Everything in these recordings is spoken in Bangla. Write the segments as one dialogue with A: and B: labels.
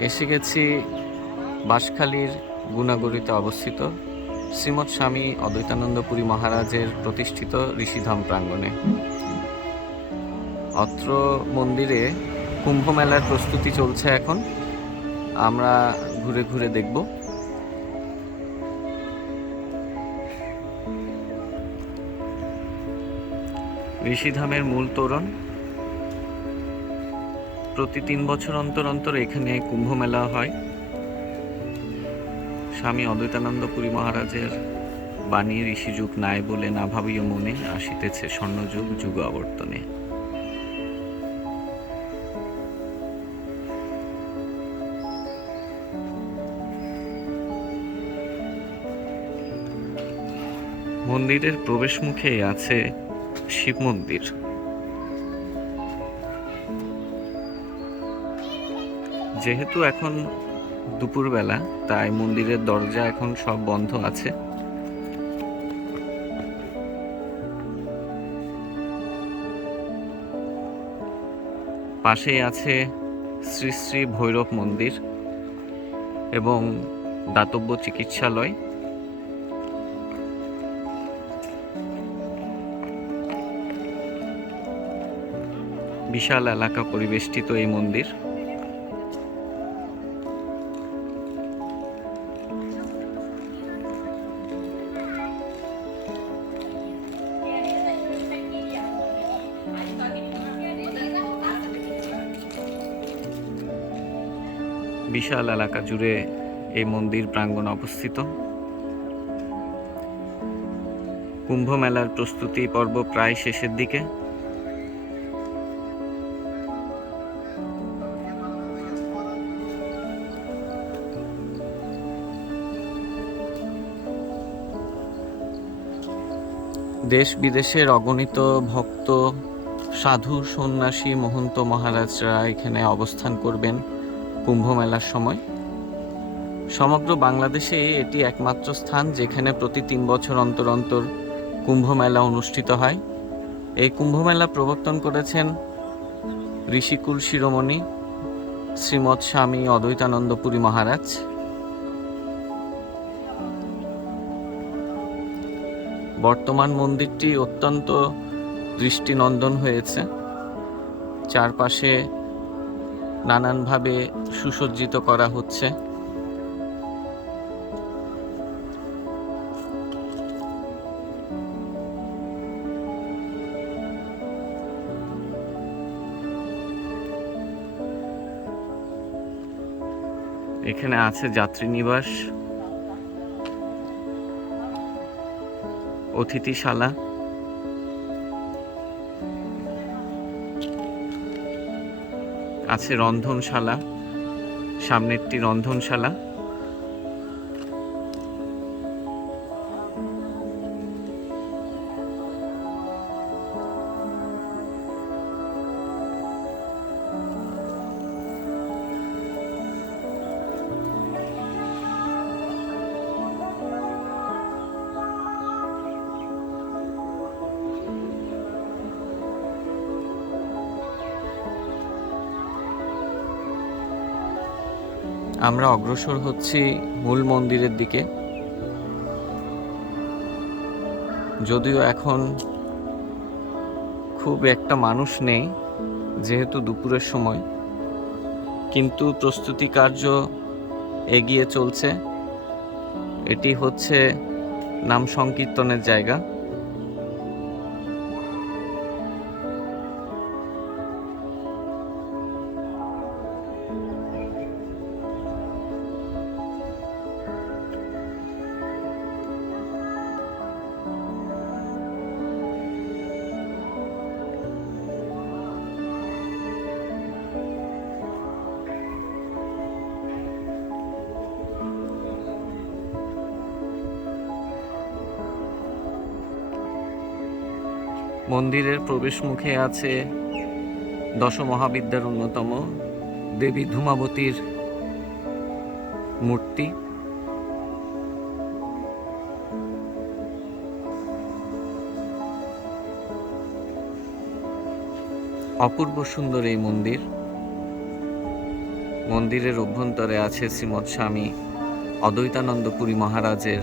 A: এসে গেছি বাঁশখালীর গুণাগড়িতে অবস্থিত শ্রীমৎ স্বামী অদ্বৈতানন্দপুরী মহারাজের প্রতিষ্ঠিত ঋষিধাম প্রাঙ্গণে। অত্র মন্দিরে কুম্ভ মেলার প্রস্তুতি চলছে এখন। আমরা ঘুরে ঘুরে দেখব। ঋষিধামের মূল তোরণ প্রতি তিন বছর অন্তর অন্তর এখানে কুম্ভ মেলা হয়। স্বামী অদ্বৈতানন্দ পুরী মহারাজের বাণী ঋষিযুগ নাই বলে না ভাবিও মনে আসিতেছে স্বর্ণযুগ, যুগ আবর্তনে। মন্দিরের প্রবেশ মুখে আছে শিব মন্দির। যেহেতু এখন দুপুরবেলা, তাই মন্দিরের দরজা এখন সব বন্ধ আছে। পাশেই আছে শ্রী শ্রী ভৈরব মন্দির এবং দাতব্য চিকিৎসালয়। বিশাল এলাকা পরিবেষ্টিত এই মন্দির। বিশাল এলাকা জুড়ে এই মন্দির প্রাঙ্গণ অবস্থিত। কুম্ভ মেলার প্রস্তুতি পর্ব প্রায় শেষের দিকে। দেশ বিদেশের অগণিত ভক্ত, সাধু, সন্ন্যাসী, মহন্ত মহারাজরা এখানে অবস্থান করবেন। কুম্ভ মেলার সময়। সমগ্র বাংলাদেশে এটি একমাত্র স্থান যেখানে প্রতি তিন বছর অন্তর অন্তর কুম্ভ মেলা অনুষ্ঠিত হয়। এই কুম্ভ মেলা প্রবর্তন করেছেন ঋষিকুল শিরোমণি, শ্রীমৎ স্বামী অদ্বৈতানন্দ পুরী মহারাজ। বর্তমান মন্দিরটি অত্যন্ত দৃষ্টিনন্দন হয়েছে। চারপাশে নানানভাবে সুসজ্জিত করা হচ্ছে। এখানে আছে যাত্রী নিবাস অতিথিশালা। আছে রন্ধনশালা সামনেরটি রন্ধনশালা। আমরা অগ্রসর হচ্ছি মূল মন্দিরের দিকে। যদিও এখন খুব একটা মানুষ নেই, যেহেতু দুপুরের সময়। কিন্তু প্রস্তুতি কার্য এগিয়ে চলছে। এটি হচ্ছে নাম সংকীর্তনের জায়গা। মন্দিরের প্রবেশ মুখে আছে দশ মহাবিদ্যার অন্যতম দেবী ধূমাবতীর মূর্তি। অপূর্ব সুন্দর এই মন্দির। মন্দিরের অভ্যন্তরে আছে শ্রীমৎ স্বামী অদ্বৈতানন্দপুরী মহারাজের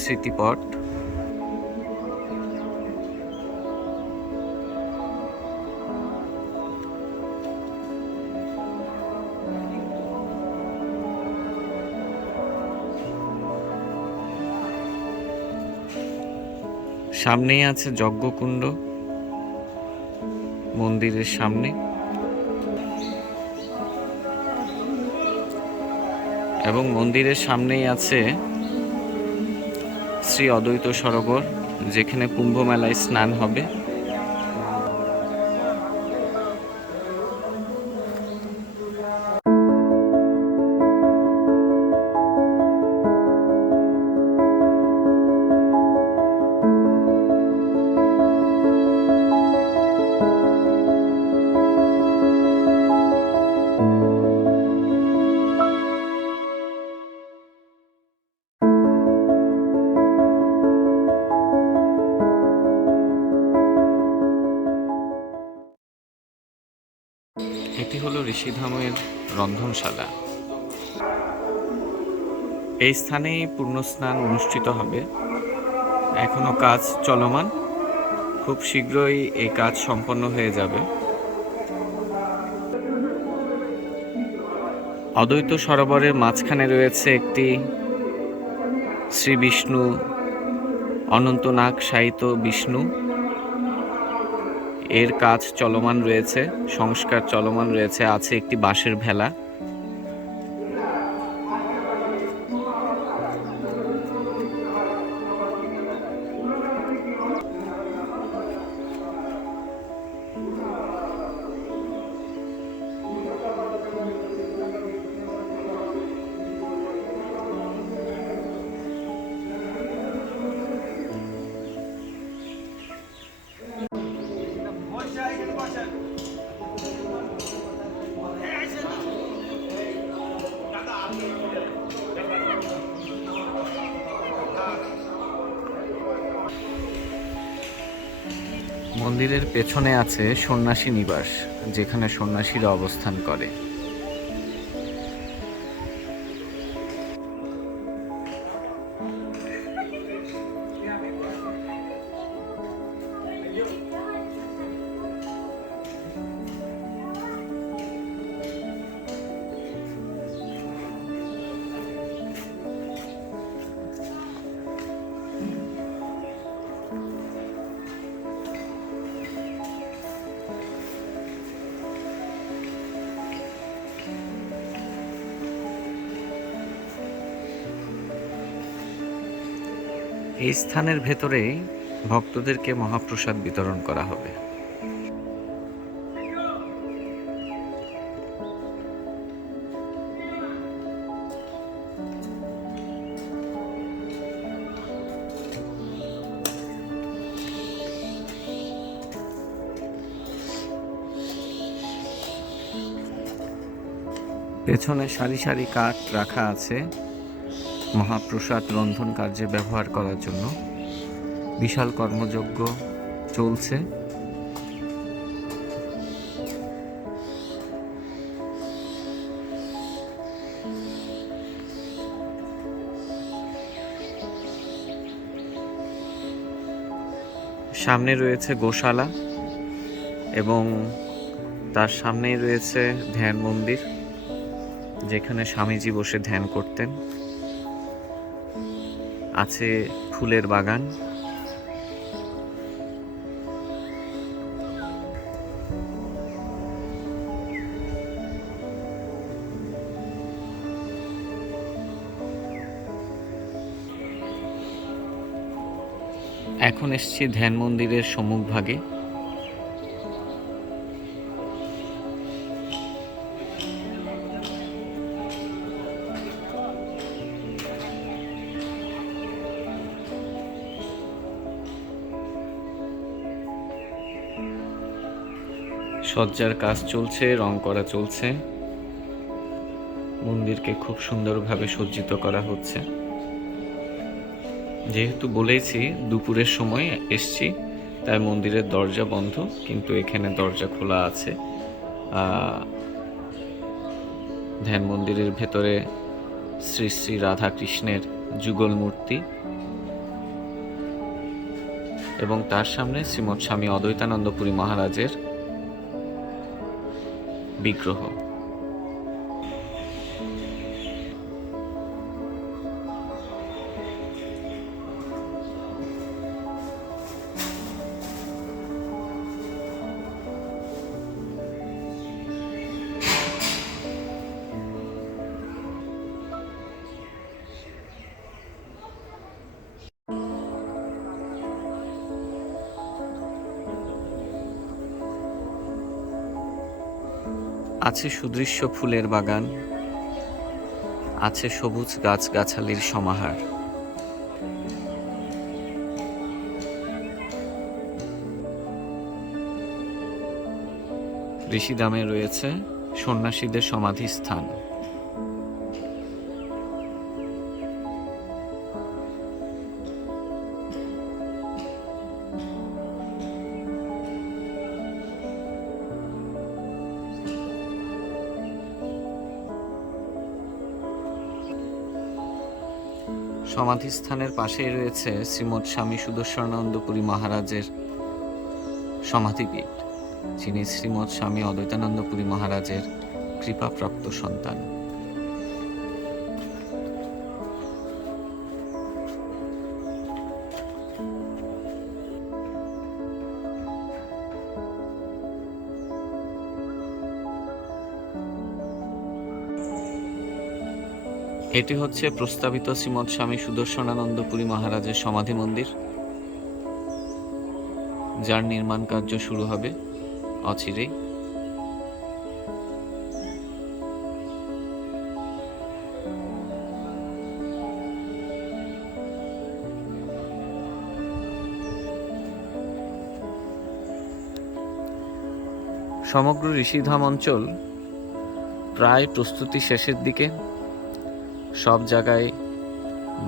A: স্মৃতিপট। সামনেই আছে যজ্ঞকুণ্ড। মন্দিরের সামনে। এবং মন্দিরের সামনেই আছে শ্রী অদ্বৈত সরোবর, যেখানে কুম্ভ মেলায় স্নান হবে। ঋষিধামের রন্ধনশালা। এই স্থানেই পূর্ণস্নান অনুষ্ঠিত হবে। এখনও কাজ চলমান। খুব শীঘ্রই এই কাজ সম্পন্ন হয়ে যাবে। অদ্বৈত সরোবরের মাঝখানে রয়েছে একটি শ্রী বিষ্ণু অনন্তনাগ সাহিত্য বিষ্ণু। এর কাজ চলমান রয়েছে সংস্কার চলমান রয়েছে আছে একটি বাঁশের ভেলা। মন্দিরের পেছনে আছে সন্ন্যাসী নিবাস যেখানে সন্ন্যাসীরা অবস্থান করে। এই স্থানের ভেতরেই ভক্তদেরকে মহাপ্রসাদ বিতরণ করা হবে। পেছনে সারি সারি কাঠ রাখা আছে। মহাপ্রসাদ রন্ধন কার্যে ব্যবহার করার জন্য বিশাল কর্মযজ্ঞ চলছে। সামনে রয়েছে গোশালা এবং তার সামনেই রয়েছে ধ্যান মন্দির, যেখানে স্বামীজি বসে ধ্যান করতেন। আছে ফুলের বাগান। এখন এসছি ধ্যান মন্দিরের সম্মুখভাগে। সজ্জার কাজ চলছে, রং করা চলছে। মন্দিরকে খুব সুন্দরভাবে সজ্জিত করা হচ্ছে। যেহেতু বলেছি, দুপুরের সময় এসছি, তাই মন্দিরের দরজা বন্ধ, কিন্তু এখানে দরজা খোলা আছে। ধ্যান মন্দিরের ভেতরে শ্রী শ্রী রাধা কৃষ্ণের যুগল মূর্তি এবং তার সামনে শ্রীমৎ স্বামী অদ্বৈতানন্দপুরী মহারাজের বিগ্রহ। আছে সুদৃশ্য ফুলের বাগান আছে সবুজ গাছগাছালির সমাহার। ঋষিধামে রয়েছে সন্ন্যাসীদের সমাধিস্থান। সমাধিস্থানের পাশেই রয়েছে শ্রীমৎ স্বামী সুদর্শনানন্দপুরী মহারাজের সমাধিপীঠ, যিনি শ্রীমৎ স্বামী অদ্বৈতানন্দপুরী মহারাজের কৃপাপ্রাপ্ত সন্তান। এটি হচ্ছে প্রস্তাবিত শ্রীমৎ স্বামী সুদর্শনানন্দপুরী মহারাজের সমাধি মন্দির, যার নির্মাণ কার্য শুরু হবে অচিরেই। সমগ্র ঋষিধাম অঞ্চল প্রায় প্রস্তুতি শেষের দিকে সব জায়গায়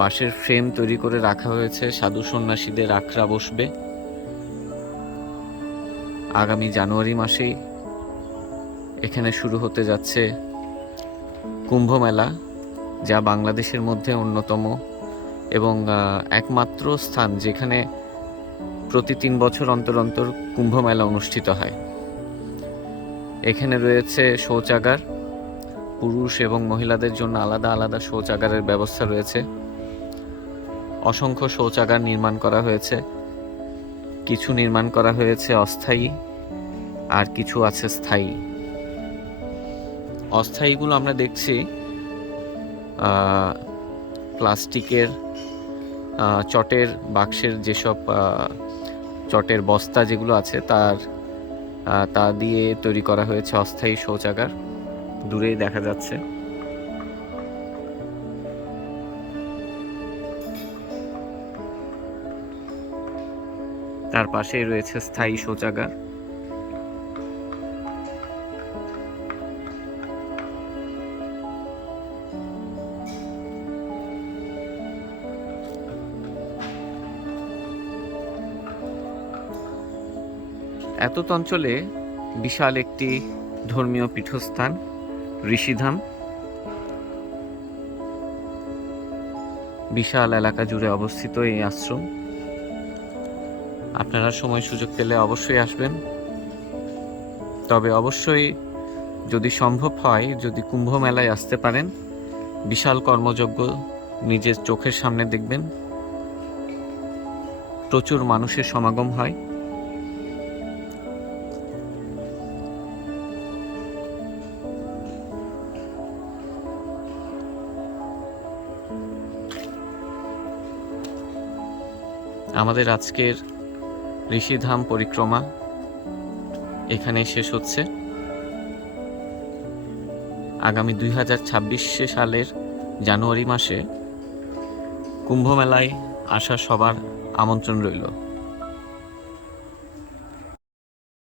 A: বাঁশের ফ্রেম তৈরি করে রাখা হয়েছে। সাধু সন্ন্যাসীদের আখড়া বসবে। আগামী জানুয়ারি মাসেই এখানে শুরু হতে যাচ্ছে কুম্ভ মেলা যা বাংলাদেশের মধ্যে অন্যতম এবং একমাত্র স্থান যেখানে প্রতি তিন বছর অন্তর অন্তর কুম্ভ মেলা অনুষ্ঠিত হয়। এখানে রয়েছে শৌচাগার পুরুষ এবং মহিলাদের জন্য আলাদা আলাদা শৌচাগারের ব্যবস্থা রয়েছে। অসংখ্য শৌচাগার নির্মাণ করা হয়েছে। কিছু নির্মাণ করা হয়েছে অস্থায়ী, আর কিছু আছে স্থায়ী। অস্থায়ীগুলো আমরা দেখছি প্লাস্টিকের চটের বাক্সের যেসব চটের বস্তা যেগুলো আছে তার তা দিয়ে তৈরি করা হয়েছে অস্থায়ী শৌচাগার। দূরেই দেখা যাচ্ছে। তার পাশেই রয়েছে স্থায়ী শৌচাগার। এতত অঞ্চলে বিশাল একটি ধর্মীয় পীঠস্থান। ঋষিধাম। বিশাল এলাকা জুড়ে অবস্থিত এই আশ্রম। আপনারা সময় সুযোগ পেলে অবশ্যই আসবেন। তবে অবশ্যই যদি সম্ভব হয়, যদি কুম্ভ মেলায় আসতে পারেন, বিশাল কর্মযজ্ঞ নিজের চোখের সামনে দেখবেন। প্রচুর মানুষের সমাগম হয়। আমাদের আজকের ঋষিধাম পরিক্রমা এখানে শেষ হচ্ছে। আগামী দুই হাজার ছাব্বিশে সালের জানুয়ারি মাসে কুম্ভমেলায় আসার সবার আমন্ত্রণ রইল।